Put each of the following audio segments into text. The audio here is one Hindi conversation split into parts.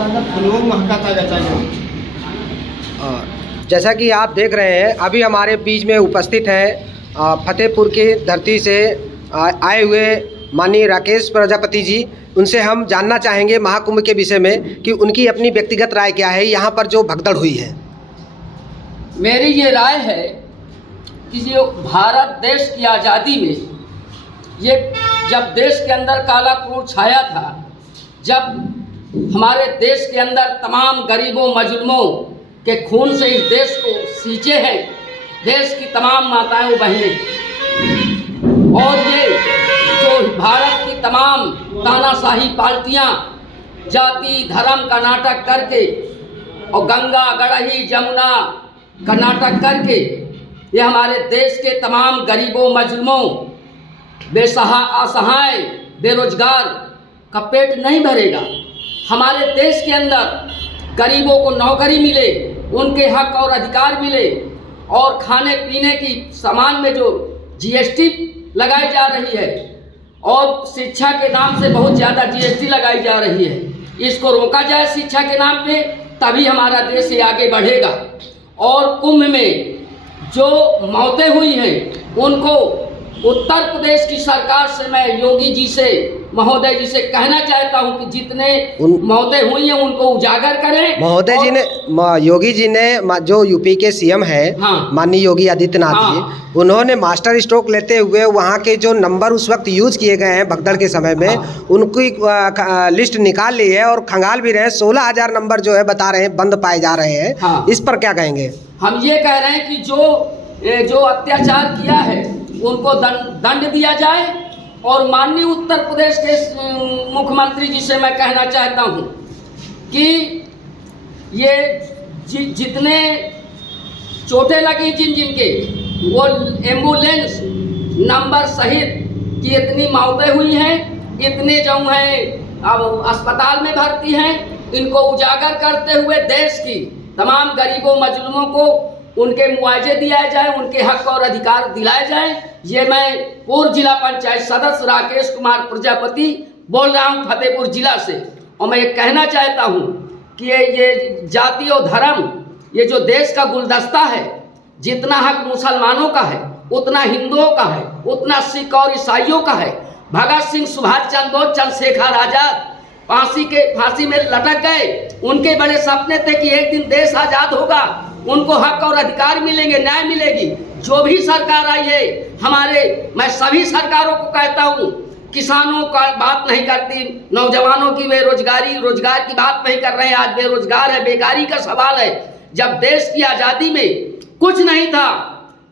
फुलवो महकाता जाता है। जैसा कि आप देख रहे हैं, अभी हमारे बीच में उपस्थित है फतेहपुर की धरती से आए हुए माननीय राकेश प्रजापति जी। उनसे हम जानना चाहेंगे महाकुंभ के विषय में कि उनकी अपनी व्यक्तिगत राय क्या है यहाँ पर जो भगदड़ हुई है। मेरी ये राय है कि जो भारत देश की आज़ादी में ये जब देश के अंदर काला क्रोध छाया था, जब हमारे देश के अंदर तमाम गरीबों मजलूमों के खून से इस देश को सींचे हैं देश की तमाम माताएं बहनें, और ये जो भारत की तमाम तानाशाही पार्टियां जाति धर्म का नाटक करके और गंगा गड़ही जमुना का नाटक करके ये हमारे देश के तमाम गरीबों मजलूमों असहाय बेरोजगार का पेट नहीं भरेगा। हमारे देश के अंदर गरीबों को नौकरी मिले, उनके हक और अधिकार मिले, और खाने पीने की सामान में जो जीएसटी लगाई जा रही है और शिक्षा के नाम से बहुत ज़्यादा जीएसटी लगाई जा रही है, इसको रोका जाए शिक्षा के नाम पे, तभी हमारा देश ये आगे बढ़ेगा। और कुंभ में जो मौतें हुई हैं उनको उत्तर प्रदेश की सरकार से मैं योगी जी से महोदय जी से कहना चाहता हूं कि जितने मौतें हुई हैं उनको उजागर करें। महोदय जी ने योगी जी ने जो यूपी के सीएम है माननीय योगी आदित्यनाथ जी, उन्होंने मास्टर स्ट्रोक लेते हुए वहां के जो नंबर उस वक्त यूज किए गए हैं भगदड़ के समय में उनकी लिस्ट निकाल ली है और खंगाल भी रहे हैं। 16,000 नंबर जो है बता रहे हैं बंद पाए जा रहे हैं। इस पर क्या कहेंगे? हम ये कह रहे हैं कि जो अत्याचार किया है उनको दंड दिया जाए, और माननीय उत्तर प्रदेश के मुख्यमंत्री जी से मैं कहना चाहता हूं कि ये जितने चोटें लगी जिनके वो एम्बुलेंस नंबर सहित की इतनी मौतें हुई हैं, इतने जो हैं अब अस्पताल में भर्ती हैं, इनको उजागर करते हुए देश की तमाम गरीबों मजलूमों को उनके मुआवजे दिया जाए, उनके हक और अधिकार दिलाए जाए। ये मैं पूर्व जिला पंचायत सदस्य राकेश कुमार प्रजापति बोल रहा हूँ फतेहपुर जिला से, और मैं ये कहना चाहता हूँ कि ये जाति और धर्म ये जो देश का गुलदस्ता है, जितना हक मुसलमानों का है उतना हिंदुओं का है, उतना सिख और ईसाइयों का है। भगत सिंह, सुभाष चंद्र बोस, चंद्रशेखर आजाद फांसी में लटक गए, उनके बड़े सपने थे कि एक दिन देश आजाद होगा, उनको हक और अधिकार मिलेंगे, न्याय मिलेगी। जो भी सरकार आई है मैं सभी सरकारों को कहता हूँ, किसानों का बात नहीं करती, नौजवानों की रोजगार की बात नहीं कर रहे हैं। आज बेरोजगार है, बेकारी का सवाल है। जब देश की आज़ादी में कुछ नहीं था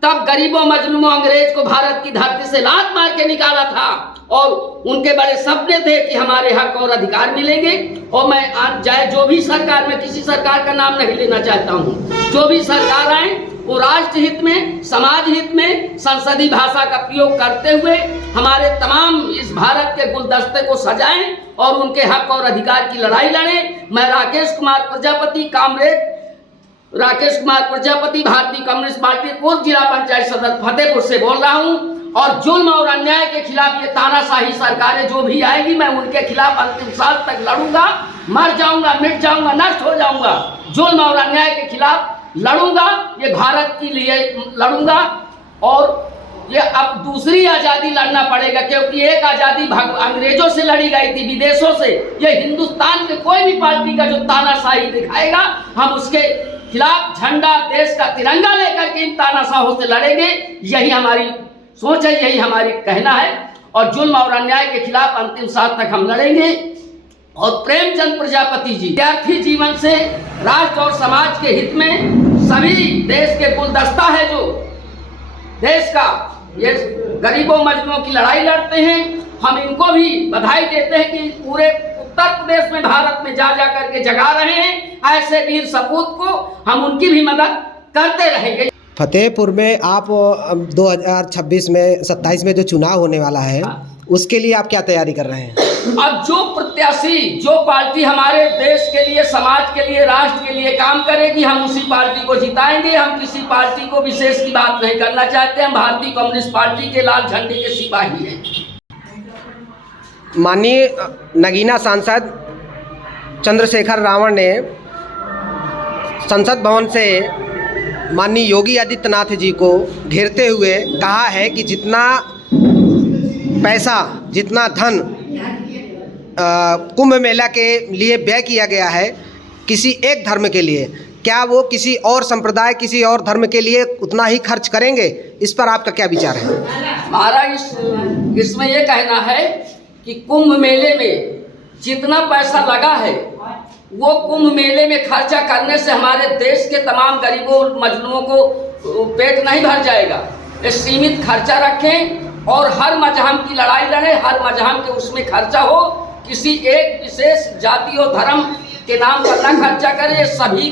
तब गरीबों मजलूमों अंग्रेज को भारत की धरती से लात मार के निकाला था, और उनके बड़े सपने थे कि हमारे हक और अधिकार मिलेंगे। और मैं आज चाहे जो भी सरकार, मैं किसी सरकार का नाम नहीं लेना चाहता हूँ, जो भी सरकार आए वो राष्ट्र हित में, समाज हित में संसदीय भाषा का प्रयोग करते हुए हमारे तमाम इस भारत के गुलदस्ते को सजाएं और उनके हक और अधिकार की लड़ाई लड़ें। मैं राकेश कुमार प्रजापति भारतीय कम्युनिस्ट पार्टी पूर्व जिला पंचायत सदस्य फतेहपुर से बोल रहा हूं, और जुल्म और अन्याय के खिलाफ ये तानाशाही सरकारें जो भी आएगी मैं उनके खिलाफ अंतिम सांस तक लड़ूंगा, मर जाऊंगा, मिट जाऊंगा, नष्ट हो जाऊंगा। जुल्म और अन्याय के खिलाफ लड़ूंगा, ये भारत के लिए लड़ूंगा, और ये अब दूसरी आज़ादी लड़ना पड़ेगा, क्योंकि एक आज़ादी अंग्रेजों से लड़ी गई थी, विदेशों से। ये हिंदुस्तान के कोई भी पार्टी का जो तानाशाही दिखाएगा हम उसके खिलाफ झंडा, देश का तिरंगा लेकर के इन तानाशाहों से लड़ेंगे। यही हमारी सोच है, यही हमारी कहना है, और जुल्म और अन्याय के खिलाफ अंतिम सांस तक हम लड़ेंगे। और प्रेमचंद प्रजापति जी विद्यार्थी जीवन से राष्ट्र और समाज के हित में सभी देश के गुलदस्ता है जो देश का ये गरीबों मजलूमों की लड़ाई लड़ते हैं, हम इनको भी बधाई देते हैं कि पूरे उत्तर प्रदेश में भारत में जा करके जगा रहे हैं। ऐसे वीर सपूत को हम उनकी भी मदद करते रहेंगे। फतेहपुर में आप 2026 में 27 में जो चुनाव होने वाला है उसके लिए आप क्या तैयारी कर रहे हैं? अब जो प्रत्याशी, जो पार्टी हमारे देश के लिए, समाज के लिए, राष्ट्र के लिए काम करेगी हम उसी पार्टी को जिताएंगे। हम किसी पार्टी को विशेष की बात नहीं करना चाहते। हम भारतीय कम्युनिस्ट पार्टी के लाल झंडे के सिपाही हैं। माननीय नगीना सांसद चंद्रशेखर रावण ने संसद भवन से माननीय योगी आदित्यनाथ जी को घेरते हुए कहा है कि जितना पैसा, जितना धन कुंभ मेला के लिए व्यय किया गया है किसी एक धर्म के लिए, क्या वो किसी और संप्रदाय, किसी और धर्म के लिए उतना ही खर्च करेंगे? इस पर आपका क्या विचार है? हमारा इसमें ये कहना है कि कुंभ मेले में जितना पैसा लगा है वो कुंभ मेले में खर्चा करने से हमारे देश के तमाम गरीबों मजलूमों को पेट नहीं भर जाएगा। सीमित खर्चा रखें और हर मजहब की लड़ाई लड़े, हर मजहब के उसमें खर्चा हो, किसी एक विशेष जाति और धर्म के नाम पर ना खर्चा करें। सभी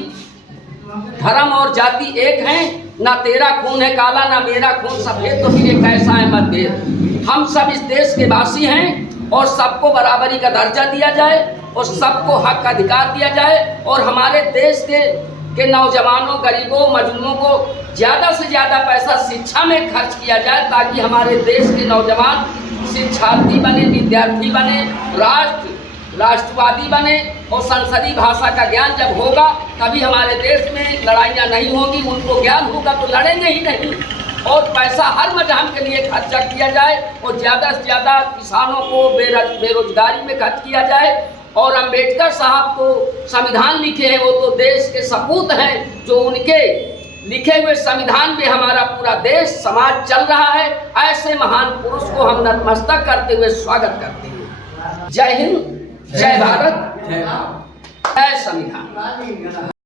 धर्म और जाति एक हैं, ना तेरा खून है काला ना मेरा खून सफेद तो फिर कैसा है मतभेद। हम सब इस देश के वासी हैं और सबको बराबरी का दर्जा दिया जाए और सबको हक का अधिकार दिया जाए और हमारे देश के नौजवानों, गरीबों, मजलूमों को ज़्यादा से ज़्यादा पैसा शिक्षा में खर्च किया जाए ताकि हमारे देश के नौजवान शिक्षार्थी बने, विद्यार्थी बने, राष्ट्रवादी बने और संसदीय भाषा का ज्ञान जब होगा तभी हमारे देश में लड़ाइयाँ नहीं होगी। उनको ज्ञान होगा तो लड़ेंगे ही नहीं। और पैसा हर मजहब के लिए खर्चा किया जाए और ज़्यादा से ज़्यादा किसानों को बेरोजगारी में खर्च किया जाए। और अम्बेडकर साहब तो संविधान लिखे हैं, वो तो देश के सपूत हैं, जो उनके लिखे हुए संविधान पे हमारा पूरा देश समाज चल रहा है। ऐसे महान पुरुष को हम नतमस्तक करते हुए स्वागत करते हैं। जय हिंद, जय भारत, जय संविधान।